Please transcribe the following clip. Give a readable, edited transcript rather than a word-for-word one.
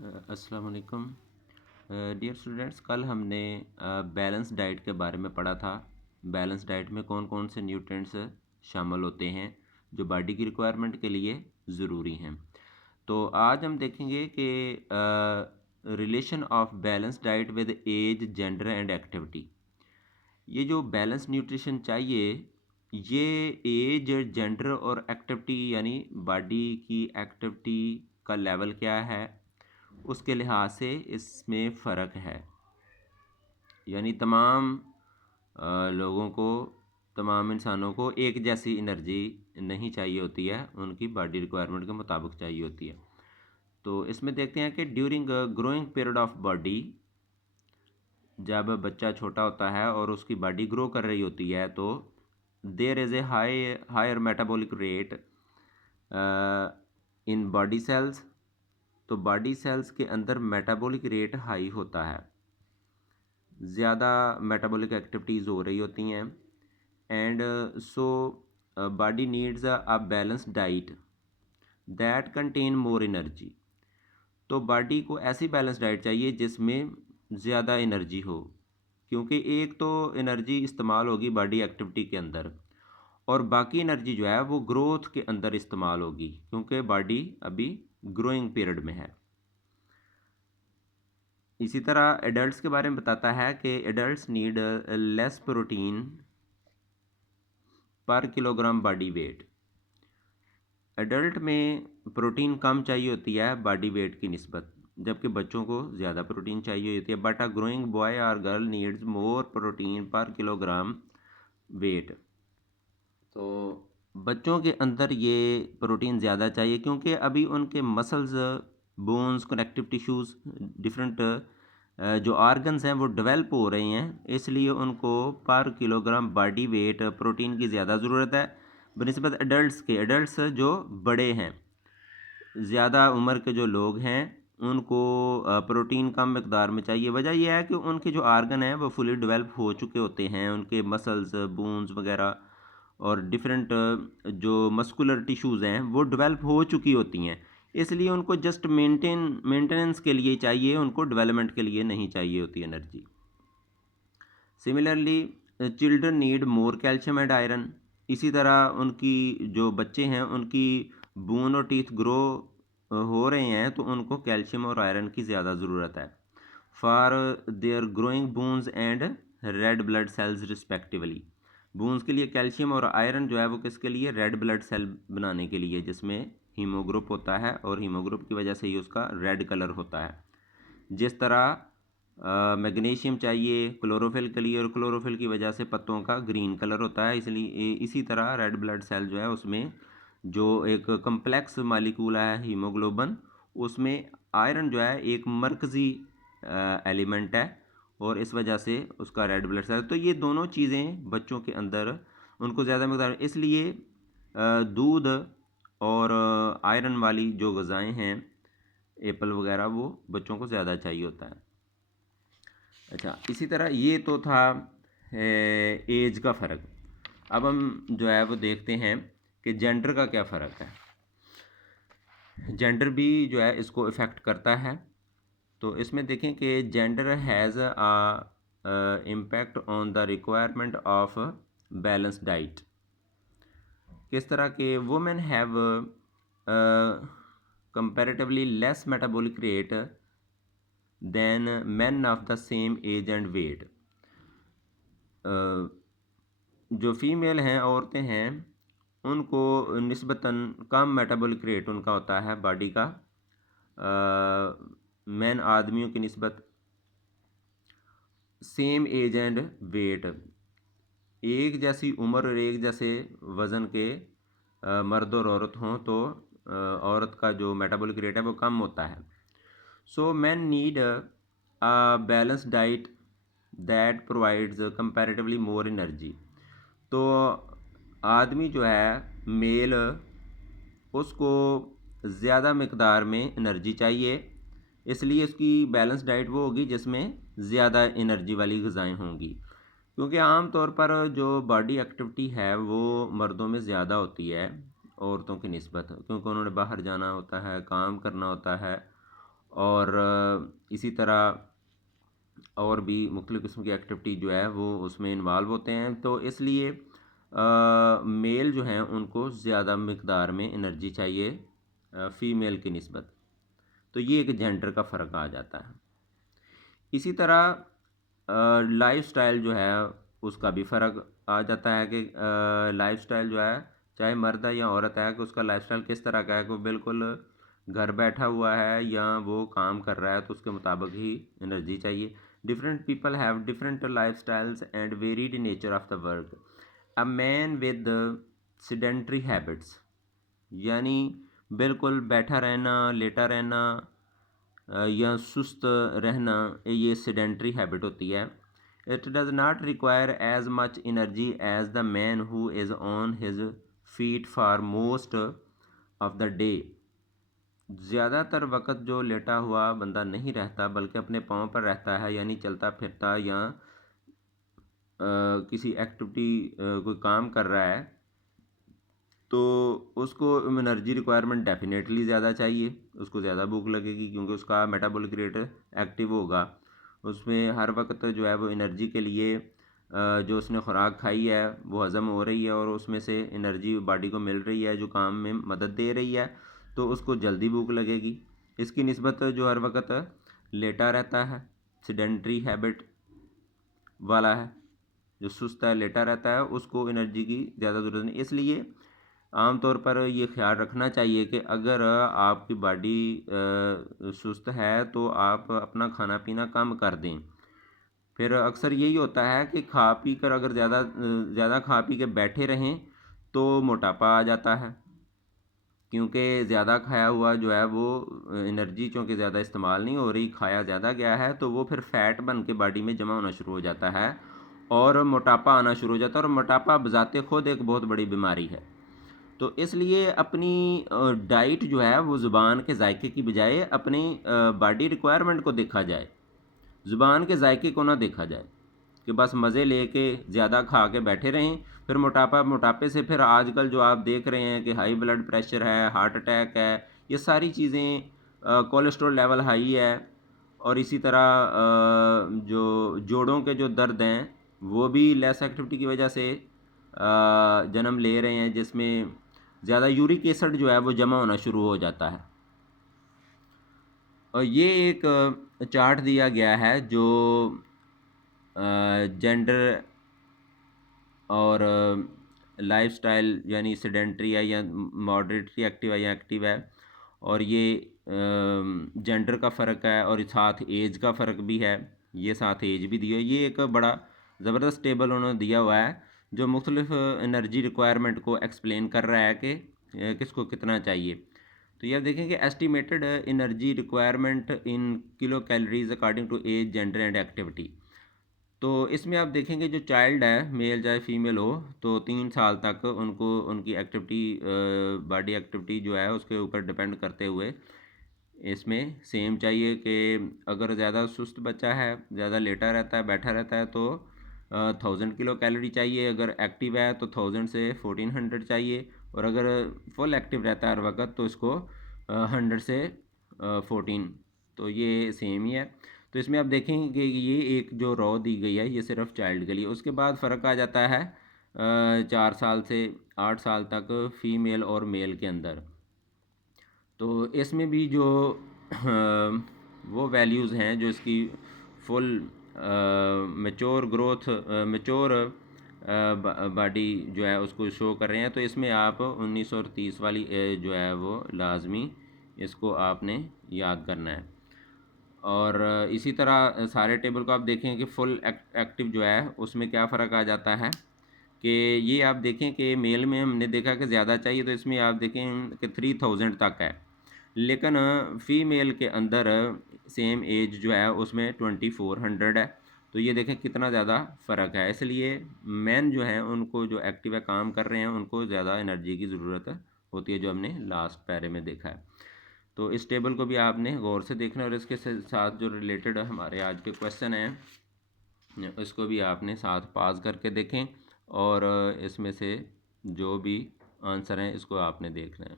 अस्सलाम वालेकुम dear students. कल हमने बैलेंस डाइट के बारे में पढ़ा था। बैलेंस डाइट में कौन कौन से न्यूट्रिएंट्स शामिल होते हैं जो बॉडी की रिक्वायरमेंट के लिए ज़रूरी हैं। तो आज हम देखेंगे कि relation of balance diet with age, gender and activity. ये जो बैलेंस न्यूट्रिशन चाहिए, ये एज, जेंडर और एक्टिविटी यानी बॉडी की एक्टिविटी का लेवल क्या है उसके लिहाज से इसमें फ़र्क है। यानी तमाम लोगों को, तमाम इंसानों को एक जैसी एनर्जी नहीं चाहिए होती है, उनकी बॉडी रिक्वायरमेंट के मुताबिक चाहिए होती है। तो इसमें देखते हैं कि during growing period of body, जब बच्चा छोटा होता है और उसकी बॉडी ग्रो कर रही होती है तो there is a higher metabolic rate in body cells. तो बॉडी सेल्स के अंदर मेटाबॉलिक रेट हाई होता है, ज़्यादा मेटाबॉलिक एक्टिविटीज़ हो रही होती हैं। And so body needs a balance diet that contain more energy. तो बॉडी को ऐसी बैलेंस डाइट चाहिए जिसमें ज़्यादा एनर्जी हो, क्योंकि एक तो एनर्जी इस्तेमाल होगी बॉडी एक्टिविटी के अंदर और बाकी एनर्जी जो है वो ग्रोथ के अंदर इस्तेमाल होगी, क्योंकि बॉडी अभी ग्रोइंग पीरियड में है। इसी तरह एडल्ट्स के बारे में बताता है कि एडल्ट्स नीड लेस प्रोटीन पर किलोग्राम बॉडी वेट। एडल्ट में प्रोटीन कम चाहिए होती है बॉडी वेट की निस्बत, जबकि बच्चों को ज़्यादा प्रोटीन चाहिए होती है। बट अ ग्रोइंग बॉय और गर्ल नीड्स मोर प्रोटीन पर किलोग्राम वेट। तो बच्चों के अंदर ये प्रोटीन ज़्यादा चाहिए क्योंकि अभी उनके muscles, bones, connective tissues, different जो आर्गन्स हैं वो डेवलप हो रहे हैं, इसलिए उनको पर किलोग्राम बॉडी वेट प्रोटीन की ज़्यादा ज़रूरत है बनिस्बत एडल्ट्स के। एडल्ट्स जो बड़े हैं, ज़्यादा उम्र के जो लोग हैं, उनको प्रोटीन कम मकदार में चाहिए। वजह यह है कि उनके जो आर्गन हैं वो फुली डेवलप हो चुके होते हैं, उनके मसल्स, बोन्स वगैरह और डिफरेंट जो मस्कुलर टिश्यूज़ हैं वो डेवलप हो चुकी होती हैं, इसलिए उनको जस्ट मेंटेनेंस के लिए चाहिए, उनको डेवलपमेंट के लिए नहीं चाहिए होती energy. Similarly children need more calcium and iron. इसी तरह उनकी जो बच्चे हैं उनकी बोन और टीथ ग्रो हो रहे हैं तो उनको कैल्शियम और आयरन की ज़्यादा ज़रूरत है for their growing bones and red blood cells respectively. Bones के लिए कैल्शियम और आयरन जो है वो किसके लिए, रेड ब्लड सेल बनाने के लिए, जिसमें हीमोग्रुप होता है और हीमोग्रुप की वजह से ही उसका रेड कलर होता है। जिस तरह मैग्नीशियम चाहिए क्लोरोफिल के लिए और क्लोरोफिल की वजह से पत्तों का ग्रीन कलर होता है, इसलिए इसी तरह रेड ब्लड सेल जो है उसमें जो एक कम्प्लेक्स मालिक्यूल है हीमोग्लोबिन, उसमें आयरन जो है एक मरकज़ी एलिमेंट है और इस वजह से उसका रेड ब्लड सेल। तो ये दोनों चीज़ें बच्चों के अंदर उनको ज़्यादा मकदार, इसलिए दूध और आयरन वाली जो ग़िज़ाएँ हैं, एप्पल वगैरह, वो बच्चों को ज़्यादा चाहिए होता है। अच्छा, इसी तरह ये तो था एज का फ़र्क। अब हम जो है वो देखते हैं कि जेंडर का क्या फ़र्क है। जेंडर भी जो है इसको इफ़ेक्ट करता है। तो इसमें देखें कि gender has a impact on the requirement of balance diet. किस तरह के women have comparatively less metabolic rate than man of the same age and weight. जो फीमेल हैं, औरतें हैं, उनको निस्बतन कम मेटाबॉलिक रेट उनका होता है बॉडी का मैन आदमियों की निस्बत। सेम एज एंड वेट, एक जैसी उम्र और एक जैसे वज़न के मर्द और औरत हों तो औरत का जो मेटाबॉलिक रेट है वो कम होता है। So man need a balance diet that provides comparatively more energy. तो आदमी जो है, मेल, उसको ज़्यादा मकदार में एनर्जी चाहिए, इसलिए उसकी बैलेंस डाइट वो होगी जिसमें ज़्यादा एनर्जी वाली ग़िज़ाएँ होंगी। क्योंकि आम तौर पर जो बॉडी एक्टिविटी है वो मर्दों में ज़्यादा होती है औरतों की निस्बत, क्योंकि उन्होंने बाहर जाना होता है, काम करना होता है और इसी तरह और भी मुख्तलिफ़ किस्म की एक्टिविटी जो है वो उसमें इन्वॉल्व होते हैं। तो इसलिए मेल जो हैं उनको ज़्यादा मिकदार में एनर्जी चाहिए फ़ीमेल की निस्बत। तो ये एक जेंडर का फ़र्क आ जाता है। इसी तरह लाइफ़स्टाइल जो है उसका भी फ़र्क आ जाता है कि लाइफ़स्टाइल जो है चाहे मर्द है या औरत है कि उसका लाइफ़स्टाइल किस तरह का है, कि वो बिल्कुल घर बैठा हुआ है या वो काम कर रहा है, तो उसके मुताबिक ही एनर्जी चाहिए। Different people have different lifestyles and varied nature of the work. A man with sedentary habits, यानी बिल्कुल बैठा रहना, लेटा रहना या सुस्त रहना, ये सेडेंटरी हैबिट होती है। It does not require as much energy as the man who is on his feet for most of the day. ज़्यादातर वक्त जो लेटा हुआ बंदा नहीं रहता बल्कि अपने पाँव पर रहता है, यानी चलता फिरता या किसी एक्टिविटी कोई काम कर रहा है, तो उसको एनर्जी रिक्वायरमेंट डेफिनेटली ज़्यादा चाहिए। उसको ज़्यादा भूख लगेगी क्योंकि उसका मेटाबॉलिक रेट एक्टिव होगा। उसमें हर वक्त जो है वो एनर्जी के लिए जो उसने खुराक खाई है वो हज़म हो रही है और उसमें से एनर्जी बॉडी को मिल रही है जो काम में मदद दे रही है, तो उसको जल्दी भूख लगेगी। इसकी निस्बत जो हर वक्त लेटा रहता है, सेडेंटरी हैबिट वाला है, जो सुस्त है लेटा रहता है, उसको एनर्जी की ज़्यादा ज़रूरत नहीं। इसलिए आम तौर पर ये ख्याल रखना चाहिए कि अगर आपकी बॉडी सुस्त है तो आप अपना खाना पीना कम कर दें। फिर अक्सर यही होता है कि खा पी कर अगर ज़्यादा खा पी के बैठे रहें तो मोटापा आ जाता है, क्योंकि ज़्यादा खाया हुआ जो है वो एनर्जी चूँकि ज़्यादा इस्तेमाल नहीं हो रही, खाया ज़्यादा गया है, तो वो फिर फैट बन के बॉडी में जमा होना शुरू हो जाता है और मोटापा आना शुरू हो जाता है। और मोटापा बज़ाते खुद एक बहुत बड़ी बीमारी है। तो इसलिए अपनी डाइट जो है वो ज़ुबान के जायके की बजाय अपनी बॉडी रिक्वायरमेंट को देखा जाए, ज़ुबान के जायके को ना देखा जाए कि बस मज़े लेके ज़्यादा खा के बैठे रहें। फिर मोटापे से फिर आजकल जो आप देख रहे हैं कि हाई ब्लड प्रेशर है, हार्ट अटैक है, ये सारी चीज़ें, कोलेस्ट्रॉल लेवल हाई है, और इसी तरह जो जोड़ों के जो दर्द हैं वो भी लेस एक्टिविटी की वजह से जन्म ले रहे हैं, जिसमें ज़्यादा यूरिक एसिड जो है वो जमा होना शुरू हो जाता है। और ये एक चार्ट दिया गया है जो जेंडर और लाइफस्टाइल यानी सेडेंटरी है या मॉडरेटली एक्टिव है या एक्टिव है, और ये जेंडर का फ़र्क है और साथ एज का फ़र्क भी है, ये साथ एज भी दी है। ये एक बड़ा ज़बरदस्त टेबल उन्होंने दिया हुआ है जो मुख्तलिफ एनर्जी रिक्वायरमेंट को एक्सप्लेन कर रहा है कि किसको कितना चाहिए। तो ये आप देखें कि estimated energy requirement in kilocalories according to age, gender and activity. तो इसमें आप देखेंगे जो चाइल्ड है, मेल चाहे फीमेल हो, तो 3 साल तक उनको उनकी एक्टिविटी, बॉडी एक्टिविटी जो है उसके ऊपर डिपेंड करते हुए इसमें सेम चाहिए कि अगर ज़्यादा सुस्त बच्चा है, ज़्यादा लेटा रहता है, बैठा रहता है, तो 1000 किलो कैलोरी चाहिए। अगर एक्टिव है तो 1000 से 1400 चाहिए, और अगर फुल एक्टिव रहता है हर वक्त तो इसको 100 से 14। तो ये सेम ही है। तो इसमें आप देखेंगे कि ये एक जो रॉ दी गई है ये सिर्फ चाइल्ड के लिए। उसके बाद फ़र्क आ जाता है 4 साल से 8 साल तक फ़ीमेल और मेल के अंदर। तो इसमें भी जो वो वैल्यूज़ हैं जो इसकी full mature growth, mature body जो है उसको शो कर रहे हैं, तो इसमें आप 19 और 30 वाली एज जो है वो लाजमी इसको आपने याद करना है। और इसी तरह सारे टेबल को आप देखें कि फुल एक्टिव जो है उसमें क्या फ़र्क आ जाता है, कि ये आप देखें कि मेल में हमने देखा कि ज़्यादा चाहिए, तो इसमें आप देखें कि 3000 तक है। लेकिन फ़ीमेल के अंदर सेम एज जो है उसमें 2400 है। तो ये देखें कितना ज़्यादा फ़र्क है। इसलिए मेन जो हैं उनको, जो एक्टिव है काम कर रहे हैं, उनको ज़्यादा एनर्जी की ज़रूरत होती है, जो हमने लास्ट पैरे में देखा है। तो इस टेबल को भी आपने गौर से देखना, और इसके साथ जो रिलेटेड हमारे आज के क्वेश्चन हैं इसको भी आपने साथ पास करके देखें, और इसमें से जो भी आंसर हैं इसको आपने देखना है।